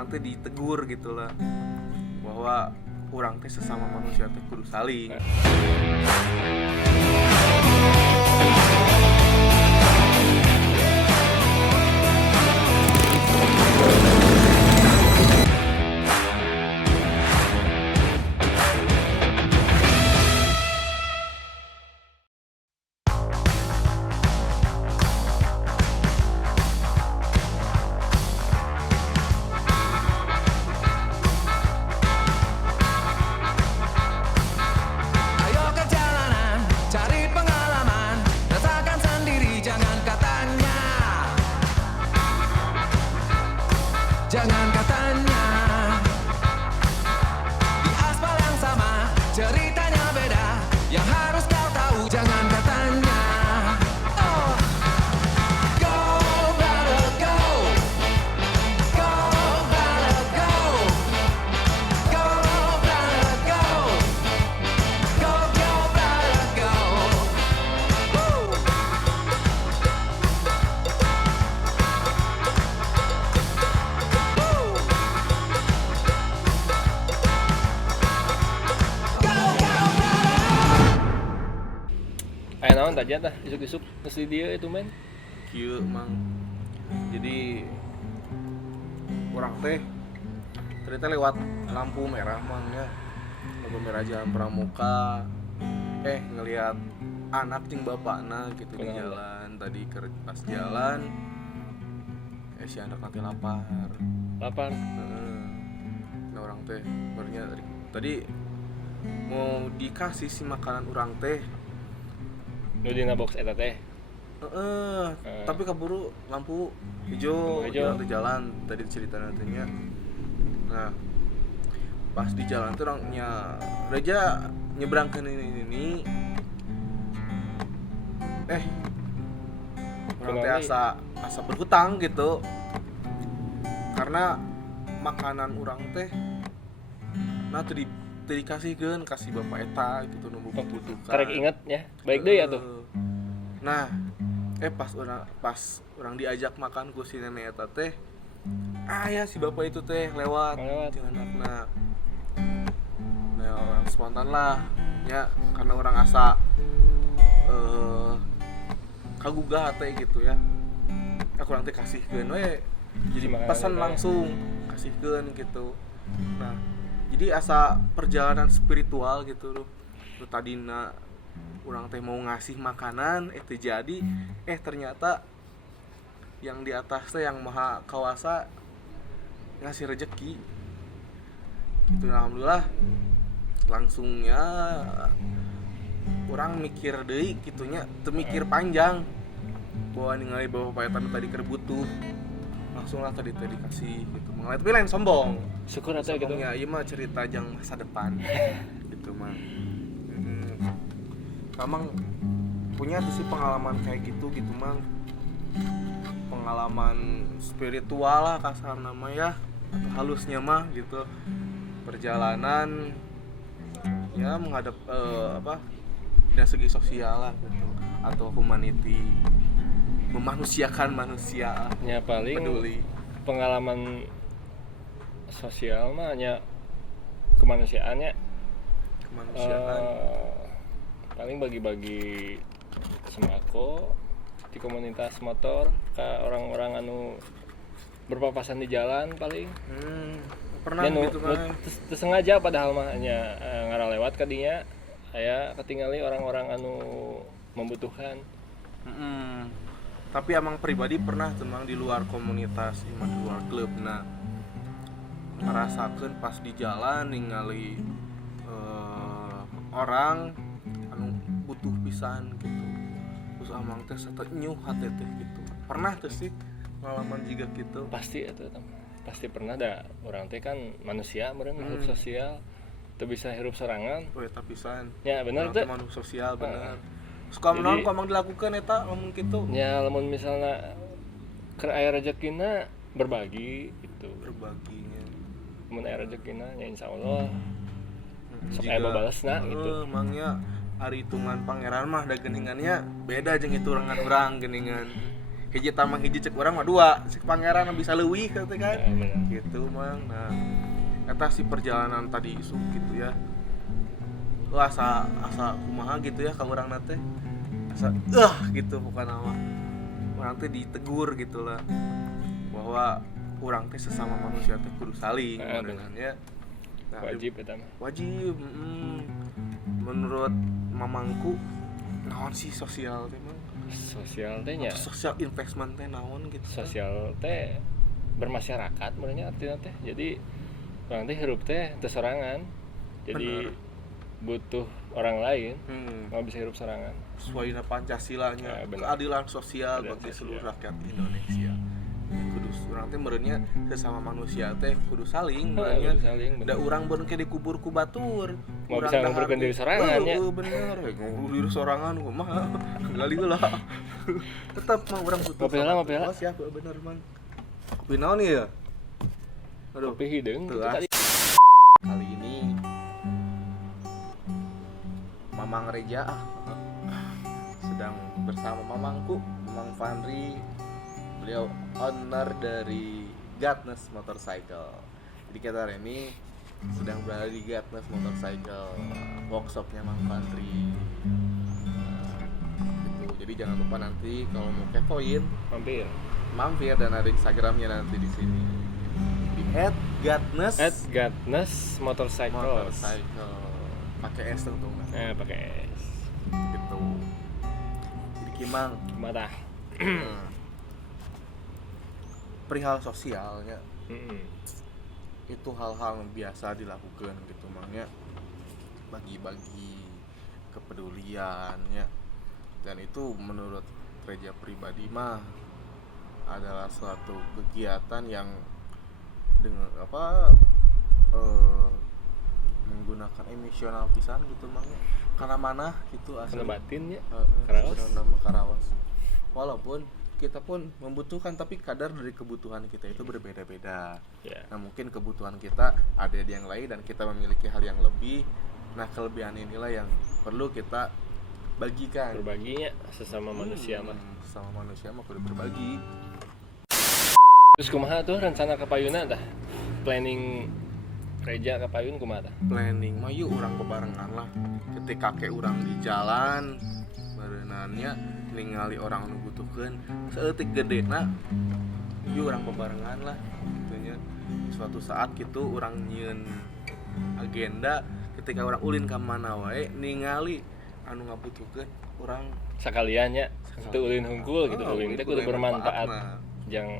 orang teh ditegur gitulah bahwa orang teh sesama manusia teh kudu saling. Jangan katanya di aspal yang sama, ceritanya beda. Yang harus kau tahu, jangan katanya. Oh, go brother go, go brother go, go brother go, go brother go. Woo. Aya naon tadi tah isuk-isuk geus di dieu itu men. Kieu mang. Jadi orang teh ternyata lewat lampu merah mang ya. Lampu merah Jalan Pramuka. Ngelihat anak jeung bapakna gitu di jalan. Tadi pas jalan si anak nanti lapar. Nah orang teh barunya tadi mau dikasih si makanan orang teh. Nu dina box eta teh. Tapi keburu lampu hijau. Jalan tadi cerita nantinya. Nah pas di jalan tuh orangnya Reja nyebrang ke ini. Orang teh asa berhutang gitu. Karena makanan orang teh nah tuh dikasihkeun kasih bapak eta gitu nu butuhkan. Karek inget ya. Baik deui atuh. Nah, pas orang diajak makan ku si nenek eta teh ya si bapak itu teh lewat jeung anakna. Nah, orang spontan lah ya karena orang asa kagugah teh gitu ya. Urang teh kasihkeun we. Jadi pesan langsung kasihkeun gitu. Nah, jadi asa perjalanan spiritual gitu loh. Tadina urang teh mau ngasih makanan jadi ternyata yang di atas teh yang maha kawasa ngasih rezeki. Gitu alhamdulillah langsungnya orang mikir deui kitunya teu mikir panjang. Bahwa ningali bapak eta tadi keur butuh. Langsung lah tadi kasih gitu. Mengalir tapi lain sombong. Syukur atuh gitu. Ya ieu mah cerita jeung masa depan. Gitu mah. Memang punya tuh sih pengalaman kayak gitu mang. Pengalaman spiritual lah kasar nama ya atau halusnya mah gitu. Perjalanan ya menghadap dari segi sosial lah gitu atau humanity, memanusiakan manusia Ya paling peduli. Pengalaman sosial mah nya kemanusiaannya paling bagi-bagi sembako di komunitas motor ke orang-orang anu berpapasan di jalan paling. Pernah gitu kan. Sengaja padahal mah nya ngara lewat ka dinya aya ketinggali orang-orang anu membutuhkan. Tapi emang pribadi pernah memang di luar komunitas, di luar klub. Nah, ngerasakeun pas di jalan ningali orang anu butuh pisan gitu. Terus amang teh nyuh hate teh gitu. Pernah tuh sih pengalaman juga gitu. Pasti pernah da. Orang teh kan manusia meureun makhluk sosial. Teu bisa hirup sorangan. Oh eta pisan. Ya bener teh. Makhluk sosial bener. Suka menaon komang dilakukan eta ngomong kitu. Ya lamun misalna keur aya rezekina berbagi gitu. Berbaginya. Mun aya rezekina ya insyaallah sok aya babalesna gitu. Emangnya hari hitungan pangeran mah da geuningannya beda jeung hitungan urang geuningan. hiji tamang hiji cek orang mah dua si pangeran bisa leuwih kan Ya, bener. gitu mang. Nah eta si perjalanan tadi isu gitu ya. Asa kumaha gitu ya ka urang teh asa gitu bukan nama urang teh ditegur gitulah bahwa urang teh sesama manusia teh kudu saling beneran ya. Nah, Wajib eta mah. wajib menurut mamangku naon sih sosial teh mah Sosial teh nya. social investment teh naon gitu Sosial teh bermasyarakat sebenarnya artinya teh. Jadi orang teh hirup teh teu sorangan. Jadi Bener. butuh orang lain, nggak bisa hirup sorangan. sesuai Pancasilanya, Ya, bener. keadilan sosial Keadilan bagi sosial. seluruh rakyat Indonesia. Kudu urang teh meureunnya sesama manusia teh kudu saling meureunnya. Kudu saling, bener. Da urang beun ke dikubur ku batur. Mau Urang bisa dahar ngumpulkeun teh, diri sorangan, ya. Bener, ngumpul diri sorangan kumaha. Gali heula. Tetep mah urang butuh. Ngopi heula, ngopi heula. Oh, siap bener, Mang. Kopi naon ya? Aduh. Kopi hideung Tuh, gitu ah. tadi. Kali ini Mamang Reja sedang bersama mamangku, Mamang Fandri. Beliau owner dari Gatness Motorcycle. Jadi kita hari ini sedang berada di Gatness Motorcycle workshopnya Mang Fandri. Gitu. Jadi jangan lupa nanti kalau mau kepoin mampir dan ada Instagramnya nanti di sini di @Gatness @Gatness Motorcycle pakai S tentu Mas. pakai S. Gitu. Jadi Kimang Mata. perihal sosialnya Mm-mm. itu hal-hal yang biasa dilakukan gitu Mangnya, bagi-bagi kepedulian ya, dan itu menurut Reja pribadi mah adalah suatu kegiatan yang dengan menggunakan emosional pisan gitu Mangnya, karena mana gitu Kena batin ya. Karawas. Karawas. Karawas. Walaupun kita pun membutuhkan, tapi kadar dari kebutuhan kita itu berbeda-beda. Ya. Nah mungkin kebutuhan kita ada di yang lain dan kita memiliki hal yang lebih. Nah kelebihan inilah yang perlu kita bagikan. Berbaginya sesama manusia mah. Sama manusia mah kudu berbagi. Terus kumaha tuh rencana ke Payuna tah? Planning Reja ke Payun kumaha tah? Planning mah yuk urang bebarengan lah. Ketika ke urang di jalan berenannya ningali orang nu butuhkeun saeutik gedena yuk urang bebarengan lah gitunya. Suatu saat gitu urang nyieun agenda ketika orang ulin ka mana wae ningali anu ngabutuhkeun urang Sakalian nya teu ulin hungkul gitu. Ulin teh kudu bermanfaat. Nah, Jang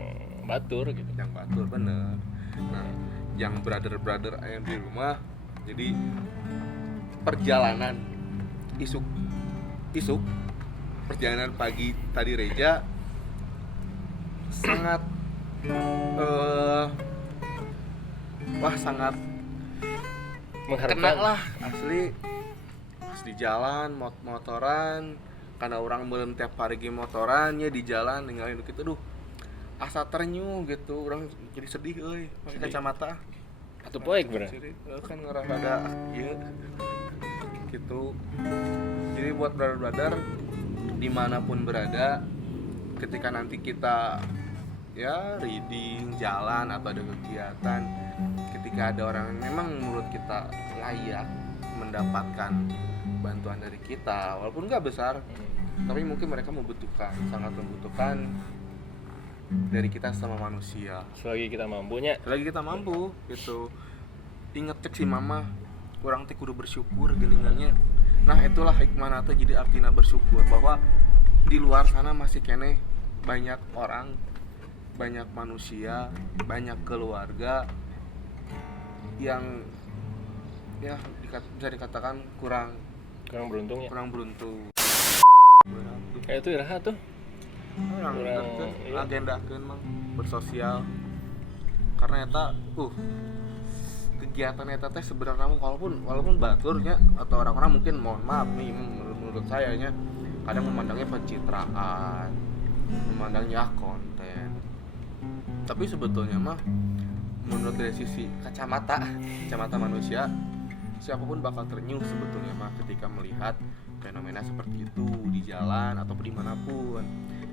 batur gitu. yang batur bener. Nah, yang brother ayam di rumah, jadi perjalanan isuk perjalanan pagi tadi Reja sangat sangat Mengharapkan kena lah asli pas di jalan motoran karena orang meureun tiap hari ge motorannya di jalan ninggalin gitu asa ternyuh gitu, orang jadi sedih euy pakai kacamata atuh poek bener. kan ngerasa ada ieu gitu. Jadi buat brother-brother dimanapun berada, ketika nanti kita ya reading jalan atau ada kegiatan, ketika ada orang yang memang menurut kita layak mendapatkan bantuan dari kita walaupun nggak besar, tapi mungkin mereka sangat membutuhkan dari kita sama manusia. Selagi kita mampunya. Selagi kita mampu gitu. Ingat cek si mama, kurang teh kudu bersyukur geningannya. Nah itulah hikmah nata, jadi artinya bersyukur bahwa di luar sana masih kene banyak orang, banyak manusia, banyak keluarga yang ya bisa dikatakan kurang beruntung ya. kurang beruntung. Kayak itu iraha tuh. Yang Kurang, iya. agendakeun mang bersosial. Karena eta kegiatan eta teh sebenarnya walaupun baturnya atau orang-orang mungkin mohon maaf nih menurut saya nya kadang memandangnya pencitraan, memandangnya konten. Tapi sebetulnya mah menurut dari sisi kacamata manusia, siapapun bakal ternyuh sebetulnya mah ketika melihat fenomena seperti itu di jalan ataupun dimanapun.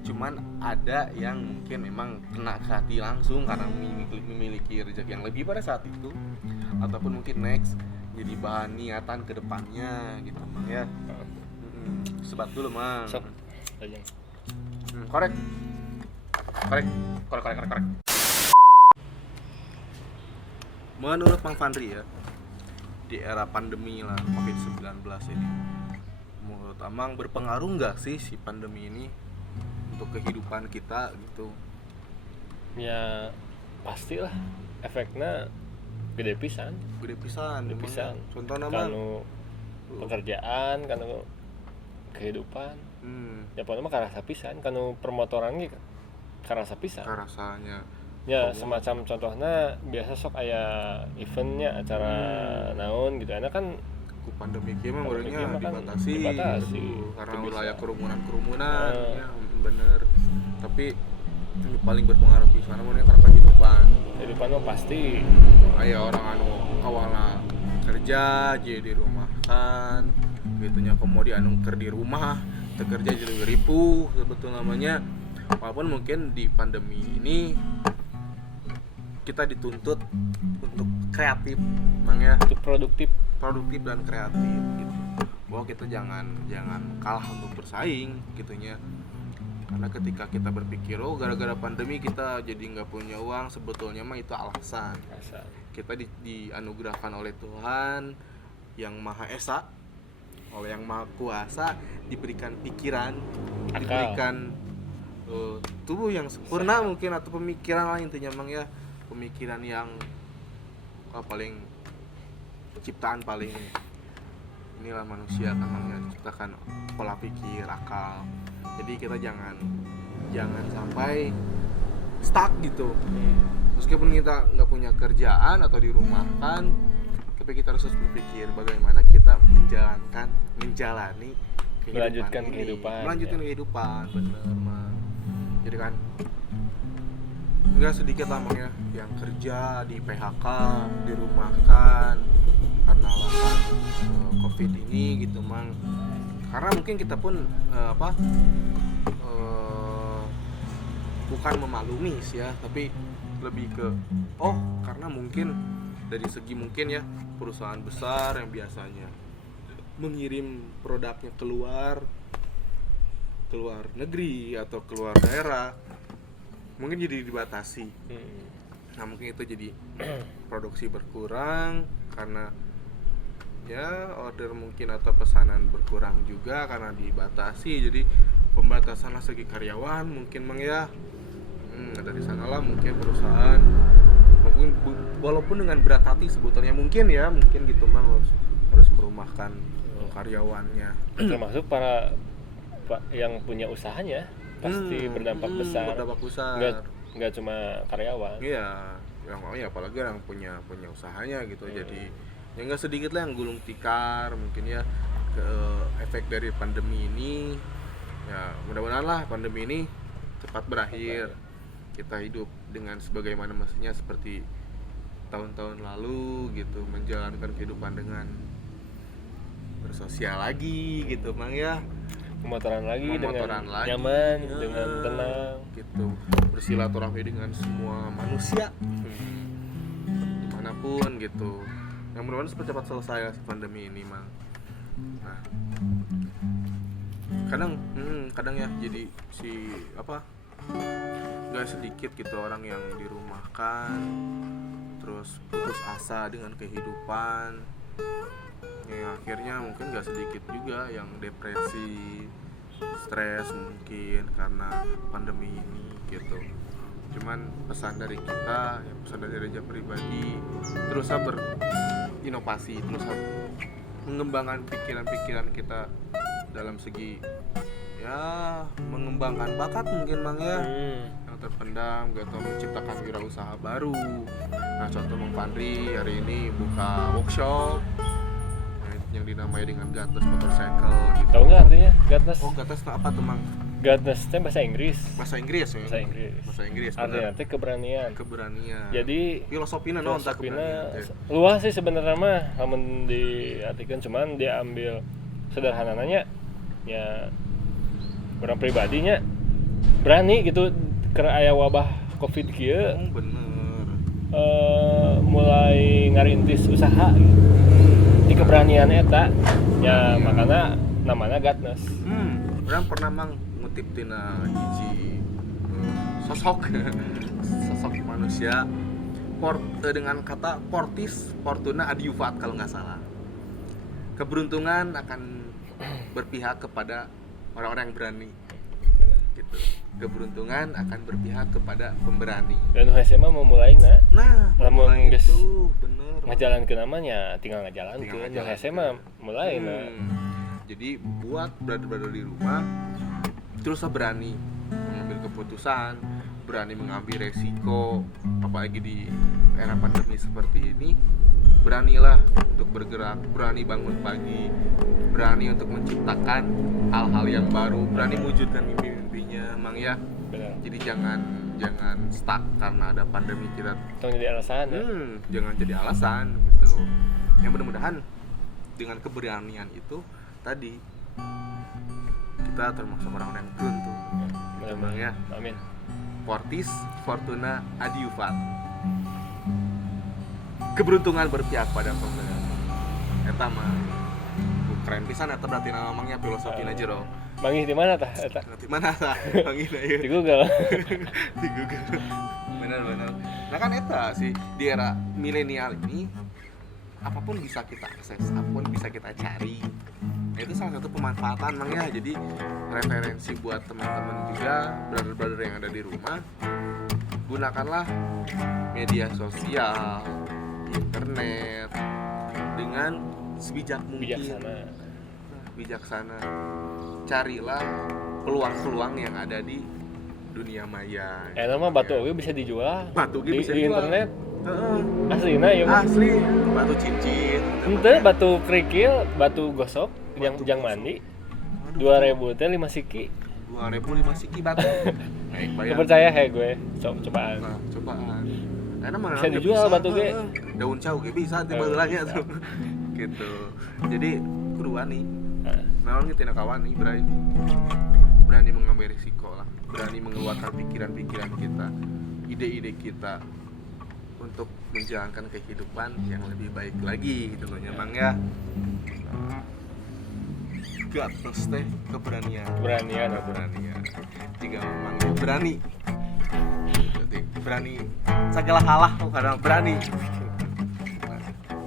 cuman ada yang mungkin memang kena ke hati langsung karena memiliki rezeki yang lebih pada saat itu, ataupun mungkin next jadi bahan niatan ke depannya gitu Mang ya. Sebat dulu Mang. Sok aja. Korek. Menurut Mang Fandri ya, di era pandemi lah COVID-19 ini, menurut Amang berpengaruh nggak sih si pandemi ini untuk kehidupan kita gitu? Ya pastilah efeknya gede pisan. Gede pisan. Gede pisan. Contoh nama Kanu pekerjaan, kanu kehidupan. Ya pokoknya mah karasa pisan, kanu permotoran ge karasa pisan. Rasanya. Ya semacam contohnya biasa sok aya eventnya acara naon gitu. Enak kan Ku pandemi kieu mah Pandemi urangnya kieu mah kan dibatasi. dibatasi. Gitu. Karena Itu bisa. wilayah kerumunan Nah. ya bener. Tapi yang paling berpengaruh pisan mah karena kehidupan. kehidupan mah pasti. Aya orang anu awalna kerja jadi di rumah kan gitunya, kemudian anu keur di rumah teu kerja jadi ripuh sebetulnya namanya. Walaupun mungkin di pandemi ini kita dituntut untuk kreatif Mang ya, Untuk produktif. dan kreatif gitu, bahwa kita jangan kalah untuk bersaing gitunya. Karena ketika kita berpikir oh gara-gara pandemi kita jadi nggak punya uang, sebetulnya mah itu alasan. Asal. Kita dianugerahkan oleh Tuhan yang Maha Esa, oleh yang Maha Kuasa, diberikan pikiran, Akal. diberikan tubuh yang sempurna mungkin, atau pemikiran lah intinya Mang ya, pemikiran yang paling ciptaan paling inilah manusia kan Mang ya, diciptakan pola pikir, akal. Jadi kita jangan sampai stuck gitu. Meskipun kita nggak punya kerjaan atau dirumahkan, tapi kita harus berpikir bagaimana kita menjalani Melanjutkan ini. kehidupan, Melanjutkan ya. kehidupan, bener Mang. Jadi kan nggak sedikit lah Mang ya yang kerja di PHK, dirumahkan karena alasan COVID ini gitu Mang. Karena mungkin kita pun bukan memaklumi sih ya, tapi lebih ke karena mungkin dari segi mungkin ya perusahaan besar yang biasanya mengirim produknya keluar negeri atau keluar daerah mungkin jadi dibatasi. Nah mungkin itu jadi produksi berkurang karena ya order mungkin atau pesanan berkurang juga karena dibatasi. Jadi pembatasan lah segi karyawan mungkin Mang ya. Dari sanalah mungkin perusahaan mungkin walaupun dengan berat hati sebetulnya mungkin gitu Mang harus merumahkan karyawannya. Termasuk para yang punya usahanya pasti berdampak besar. Berdampak besar. Nggak cuma karyawan. Iya, apalagi yang punya usahanya gitu. Jadi ya nggak sedikit lah yang gulung tikar mungkin ya ke efek dari pandemi ini. Ya mudah-mudahan lah pandemi ini cepat berakhir. Kita hidup dengan sebagaimana mestinya seperti tahun-tahun lalu gitu, menjalankan kehidupan dengan bersosial lagi gitu Mang ya. Pemotoran lagi dengan lagi, nyaman, ya, dengan tenang gitu, bersilaturahmi dengan semua manusia dimanapun gitu. Yang mudah-mudahan cepat selesai ya si pandemi ini Mang. Nah kadang ya jadi gak sedikit gitu orang yang dirumahkan terus putus asa dengan kehidupan ya, akhirnya mungkin gak sedikit juga yang depresi, stres mungkin karena pandemi ini gitu. Cuman pesan dari kita, pesan dari Reja pribadi, terus berinovasi, terus mengembangkan pikiran-pikiran kita dalam segi ya mengembangkan bakat mungkin Mang ya yang terpendam atau menciptakan wirausaha baru. Nah contoh Mang Fandri hari ini buka workshop yang dinamai dengan Gatos Motorcycle gitu. Tahu nggak artinya Gatos? Gatos itu apa tuh Mang? Gatos itu bahasa Inggris. Bahasa Inggris ya? Bahasa Inggris. Artinya keberanian. Jadi filosofina naon tah keberanian? Luas sih sebenarnya mah, namun diartikan cuman dia ambil sederhananya ya orang pribadinya berani gitu karena aya wabah covid kieu Bener. mulai ngarintis usaha gitu. Di keberanian eta ya makanya namanya Gatnes. Orang pernah mang ngutip tina hiji sosok manusia dengan kata Fortis Fortuna Adiuvat kalau nggak salah. Keberuntungan akan berpihak kepada orang-orang yang berani. Gitu. Keberuntungan akan berpihak kepada pemberani. Dan SMA memulai Nah, lamun mulai geus itu bener. ngajalankeun namanya tinggal ngajalankeun. Nu SMA mulai Jadi buat brother-brother di rumah teruslah berani mengambil keputusan, berani mengambil resiko, apalagi di era pandemi seperti ini. Beranilah untuk bergerak, berani bangun pagi, berani untuk menciptakan hal-hal yang baru, berani mewujudkan mimpi-mimpinya, Mang ya. Benar. Jadi jangan stuck karena ada pandemi kita. Tong jadi alasan ya. Jangan jadi alasan gitu. Yang mudah-mudahan dengan keberanian itu tadi kita termasuk orang yang beruntung. Memang ya. Amin. Fortis Fortuna Adiuvat. Keberuntungan berpihak pada pemberian. Eta mah keren pisan eta berarti namanya filosofi na jero. Bangih di mana tah eta? Di mana tah? Bangin ayeuna. Di Google. Di Google. Benar. Nah kan eta sih di era milenial ini apapun bisa kita akses, apapun bisa kita cari. Nah, itu salah satu pemanfaatan Mang ya. Jadi referensi buat teman-teman juga, brother-brother yang ada di rumah, gunakanlah media sosial, internet dengan sebijak mungkin. Bijaksana. Carilah peluang-peluang yang ada di dunia maya. Nama batu oge bisa dijual. Batu oge bisa di dijual. internet. Heeh. Aslina ya. Asli, batu cincin. Ente batu kerikil, batu gosok, jang mandi. 2.000 teh 5 siki. 2.005 siki batu. Baik, bayar. Kepercaya he gue. Cobaan. Nah, cobaan. Karena mana Bisa dijual batu ge. Daun cau ge bisa tiba lagi tuh. Gitu. Jadi kudu wani. Naon ge tina kawani, Bray. Berani mengambil risiko lah. Berani mengeluarkan pikiran-pikiran kita, ide-ide kita untuk menjalankan kehidupan yang lebih baik lagi gitu loh Mang ya. Gatnes teh keberanian. Jika memang berani. Berarti berani segala halah karena berani. Nah,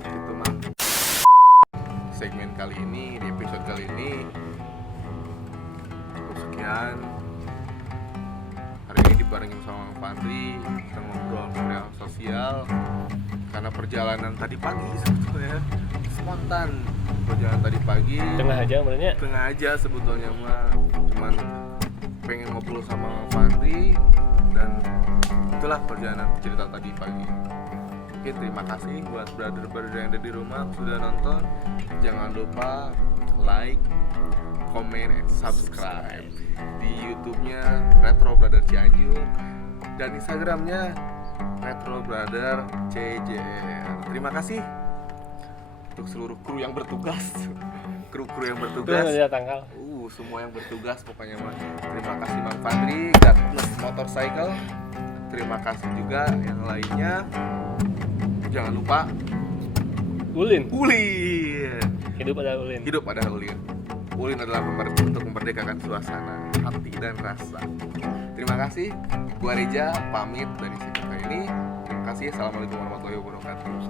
gitu Mang. Segmen kali ini, di episode kali ini cukup sekian. Hari ini dibarengin sama Mang Fandri, kita ngobrol soal sosial karena perjalanan tadi pagi sebetulnya spontan. Perjalanan tadi pagi Tengah aja sebetulnya mah cuman pengen ngobrol sama Mang Fandri dan itulah perjalanan cerita tadi pagi. Oke, terima kasih buat brother-brother yang ada di rumah sudah nonton. Jangan lupa like, comment, and subscribe di YouTube-nya Retro Brother Cianjur dan Instagram-nya Retro Brother CJR. Terima kasih untuk seluruh kru yang bertugas. Kru-kru yang bertugas. Itu dia tanggal. Semua yang bertugas pokoknya mah. Terima kasih Mang Fandri, Gatnes Motorcycle. Terima kasih juga yang lainnya. Jangan lupa Ulin. Hidup adalah Ulin. Ulin adalah untuk memerdekakan suasana, hati dan rasa. Terima kasih. Gua Reja pamit dari sini. Terima kasih. Assalamualaikum warahmatullahi wabarakatuh.